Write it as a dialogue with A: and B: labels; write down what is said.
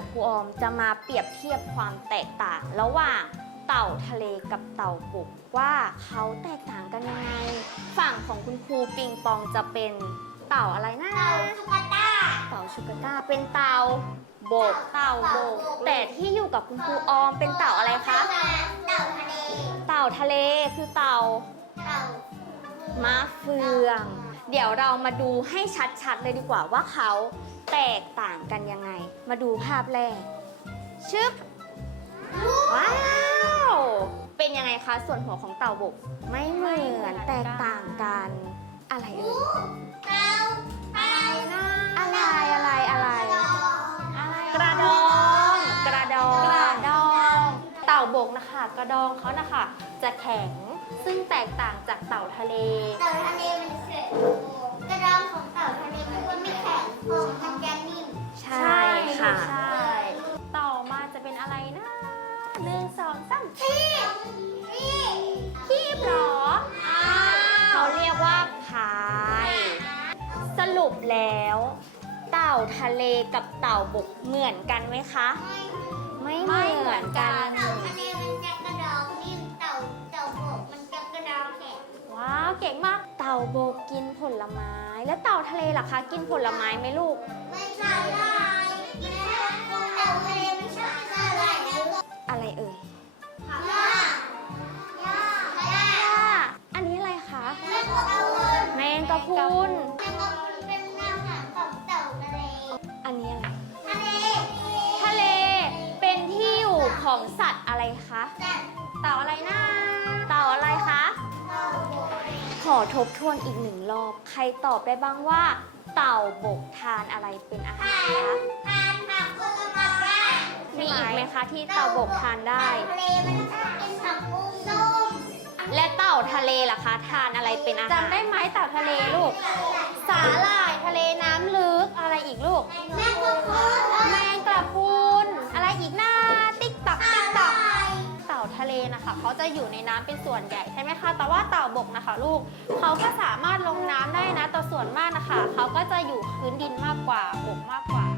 A: ยวครูออมจะมาเปรียบเทียบความแตกต่างระหว่างเต่าทะเลกับเต่าบกว่าเขาแตกต่างกันยังไงฝั่งของคุณครูปิงปองจะเป็นเต่าอะไรนะ
B: เต่าสุกาต้า
A: เต่าชูกาต้าเป็นเต่าบกแต่ที่อยู่กับคุณครูออมเป็นเต่าอะไรคะ
B: เต่าทะเล
A: เต่าทะเลคือเต่า
B: เต่าม
A: ะเฟือง เดี๋ยวเรามาดูให้ชัดๆเลยดีกว่าว่าเขาแตกต่างกันยังไง มาดูภาพแรกชึบว้าวเป็นยังไงคะส่วนหัวของเต่าบกไม่เหมือนแตกต่างกันอะไรเอ่ย
B: เต่าอะไรนะ
A: อะไรอะไร กระดอง เต่าบกนะคะกระดองเขานะคะจะแข็งซึ่งแตกต่างจากเต่าทะเล
B: เต่าทะเลมันเกิดกระดองของเต่าทะเลมันก็ไม่แข็งผมมันจะนิ่ม
A: ใช่ค่ะ
C: ใช่ต่อมาจะเป็นอะไรนะ1 2 3
B: ที่นี่
C: คีบเหรอ
A: เขาเรียกว่าพาย สรุปแล้ว เต่าทะเลกับเต่าบกเหมือนกันไหมคะ ไม่เหมือนกัน
B: เต่าทะเลมันจะกระดองนิ่มเต่าบกมันจะกระดองแข็ง
C: ว้าวเก่งมาก
A: เต่าบกกินผลไม้ แล้วเต่าทะเลล่ะคะ กินผลไม้ไหมลูก
B: ไม่ใช่เต่าทะเลไม่ใช่อะไรนะ
A: อะไรเอ่ย
B: ย่า
A: อันนี้อะไรคะ
B: แมงกะพรุน
A: แมงกะพรุน
B: แมงกะพรุนเป็นอาหารของเต่าทะเล
A: อันนี้อะไร
B: ทะเล
A: ทะเลเป็นที่อยู่ของสัตว์อะไรคะ
B: แต่
C: เต่าอะไรนะ
A: เต่าอะไรคะ
B: เต่าบก
A: ขอทบทวนอีก1 รอบ ใครตอบได้บ้างว่า เต่าบกทานอะไรเป็นอาหารคะ
B: ทานผักผลไม้ได้
A: มีอีกไหมคะที่เต่าบกทานได้
B: เต่าทะเลมันกินผักบุ้งส้ม
A: และเต่าทะเลล่ะคะ ทานอะไรเป็นอาหาร
C: จำได้ไหมเต่าทะเลลูก สาหร่ายทะเลน้ำลึกอะไรอีกลูก
B: แมงกะพรุน
C: แมงกระพรุนอะไรอีกนะติ๊กตักติ๊กตักเต่าทะเลนะคะเขาจะอยู่ในน้ำเป็นส่วนใหญ่ใช่ไหมคะแต่ว่าเต่าบกนะคะลูกเขาก็สามารถลงน้ำได้นะแต่ส่วนมากนะคะเขาก็จะอยู่พื้นดินมากกว่าบกมากกว่า